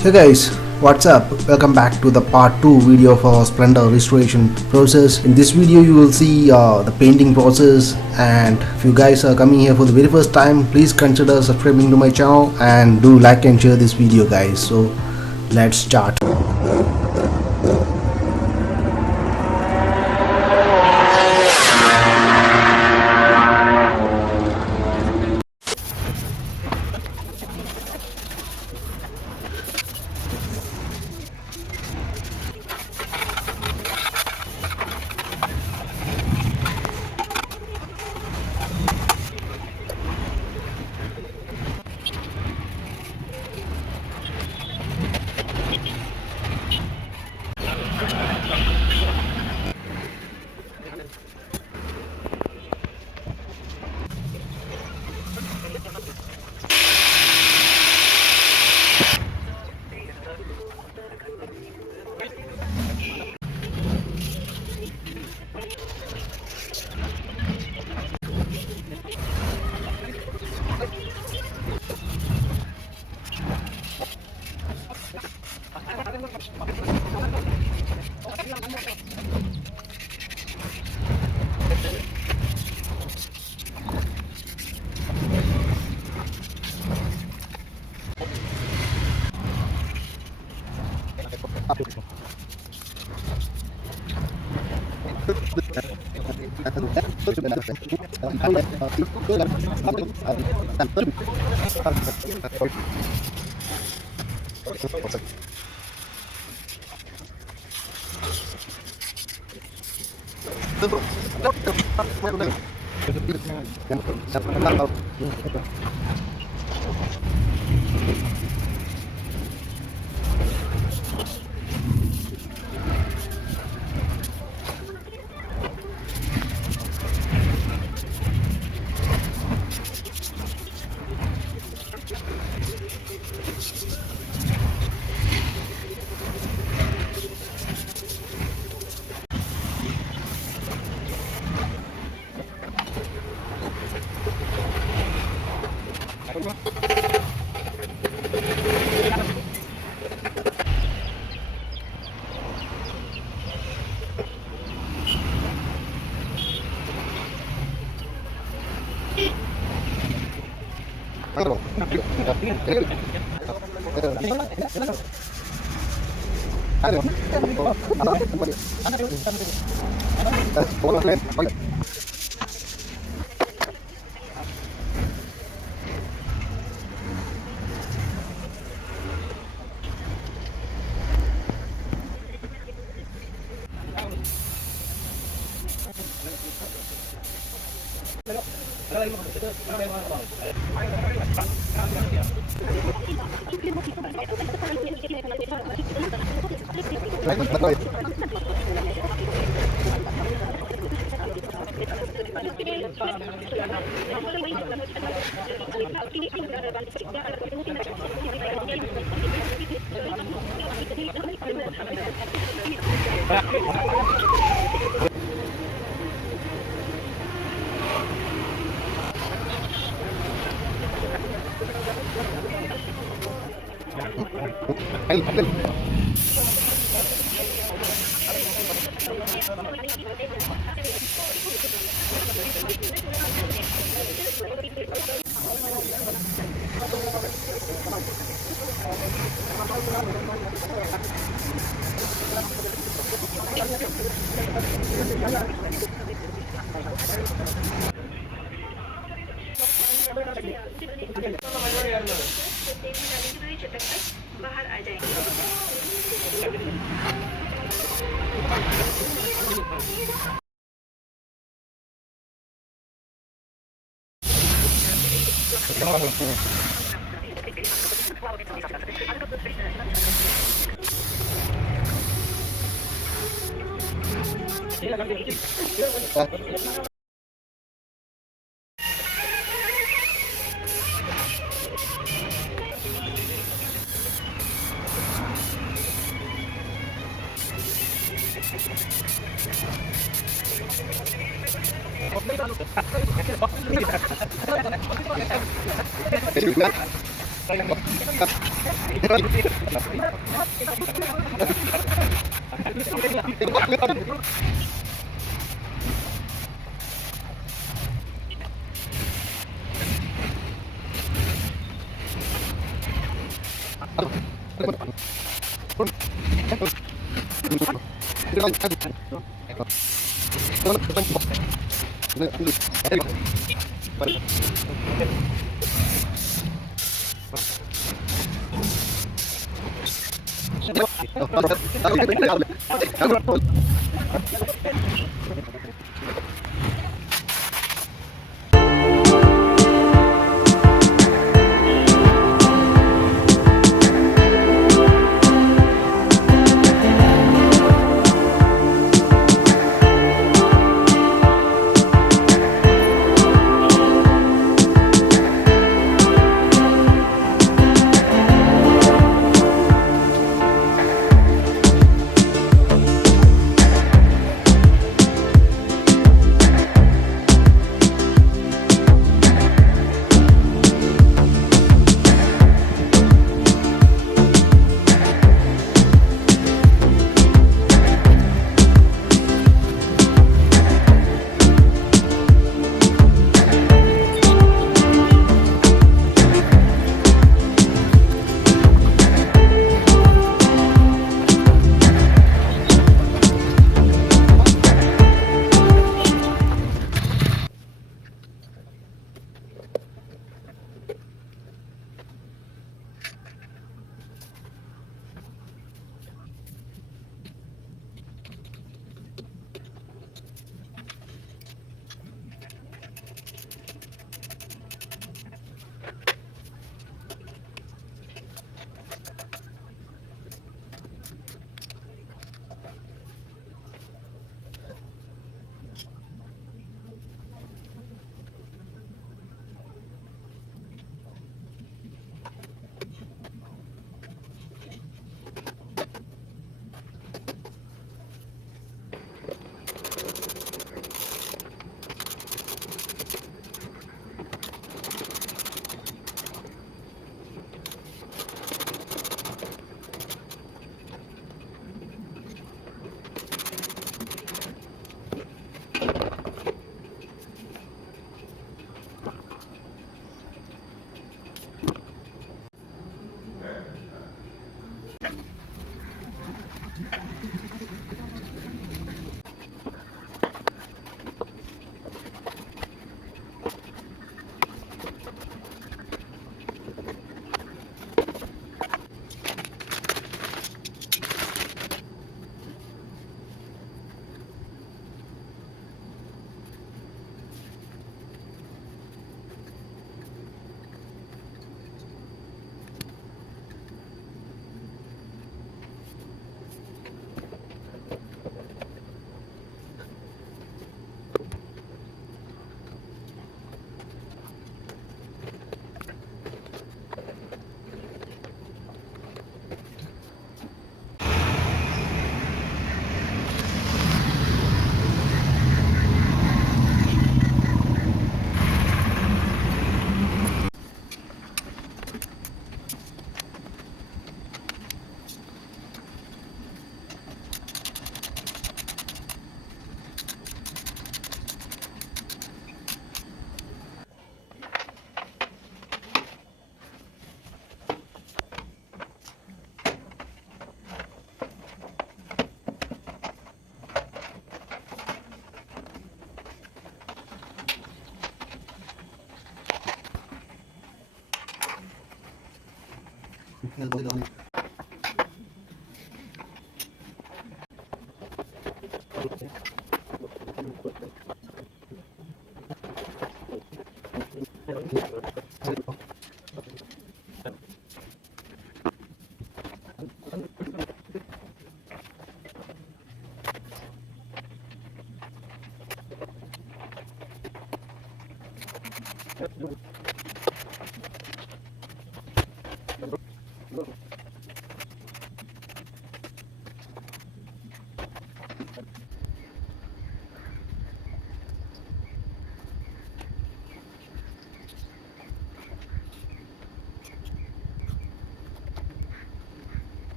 Hey guys, what's up? Welcome back to the part 2 video of our Splendor restoration process. In this video you will see the painting process, and if you guys are coming here for the very first time, please consider subscribing to my channel and do like and share this video guys. So let's start.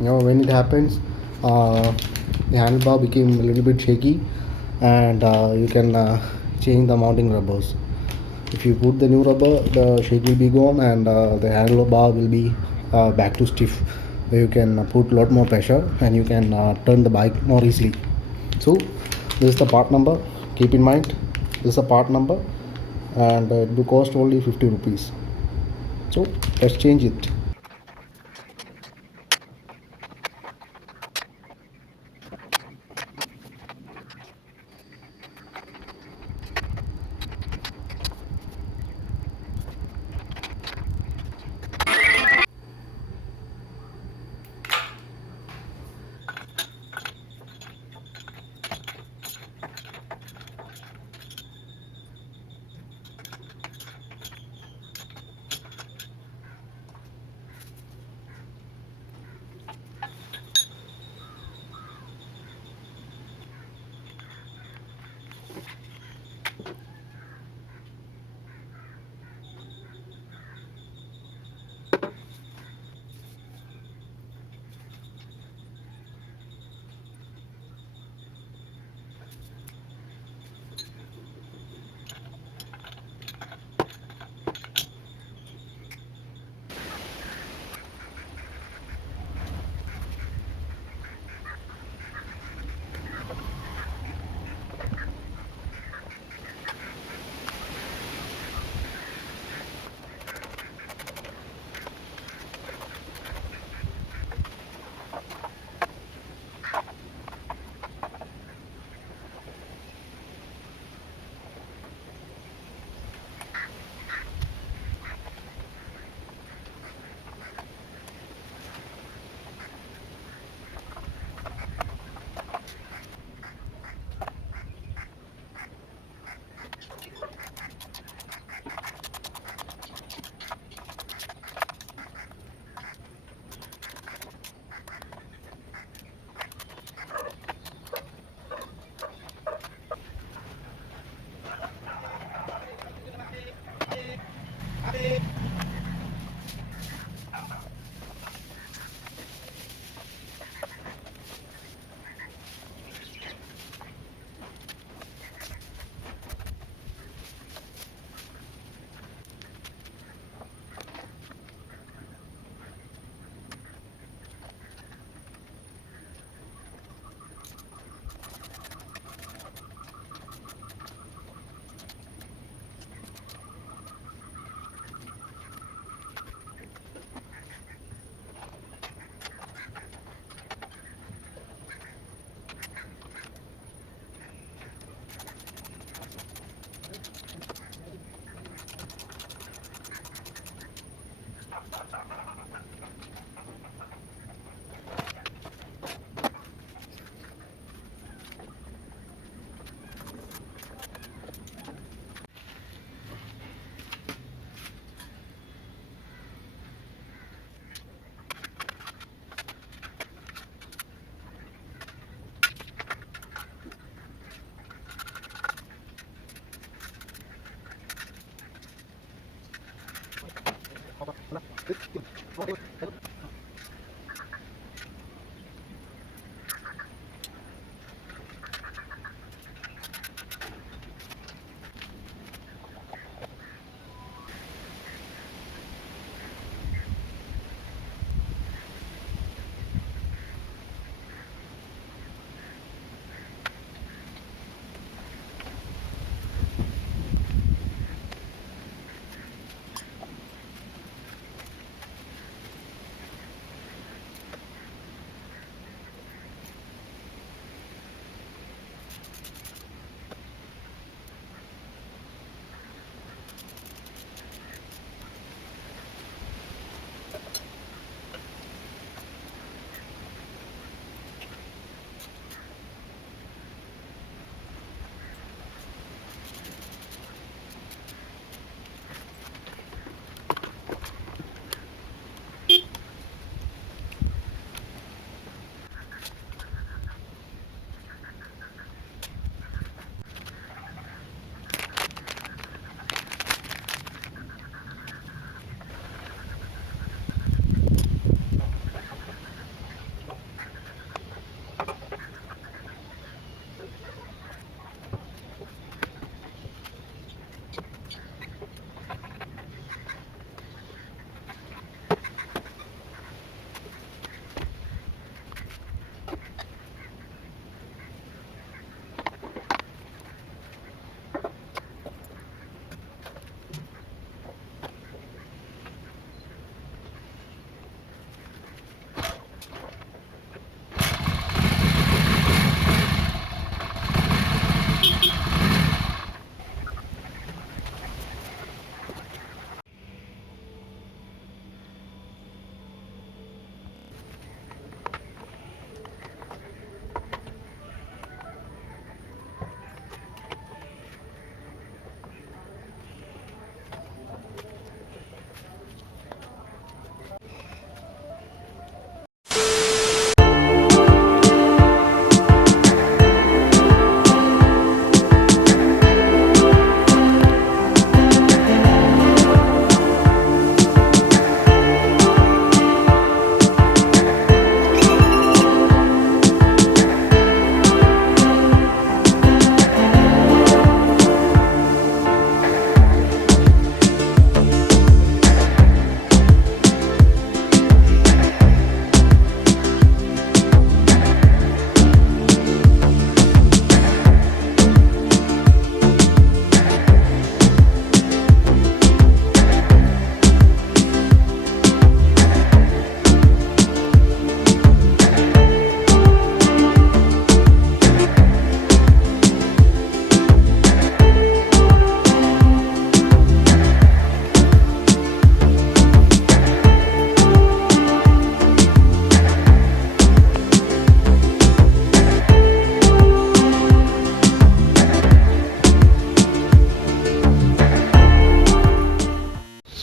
when it happens, the handlebar became a little bit shaky, and you can change the mounting rubbers. If you put the new rubber, the shake will be gone, and the handlebar will be back to stiff, where you can put a lot more pressure and you can turn the bike more easily. So this is the part number. Keep in mind, this is a part number, and it will cost only 50 rupees. So let's change it.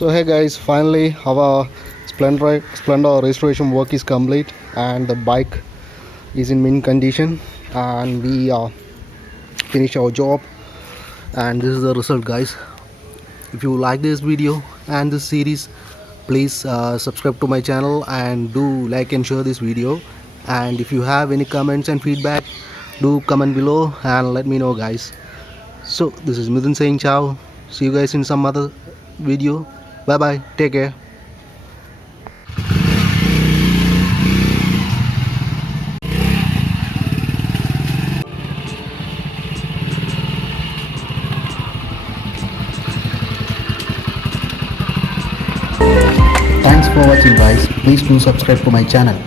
So hey guys, finally our Splendor restoration work is complete and the bike is in mint condition, and we finish our job, and this is the result guys. If you like this video and this series, please subscribe to my channel and do like and share this video. And if you have any comments and feedback, do comment below and let me know guys. So this is Mithun saying ciao. See you guys in some other video. Bye bye, take care. Thanks for watching guys. Please do subscribe to my channel.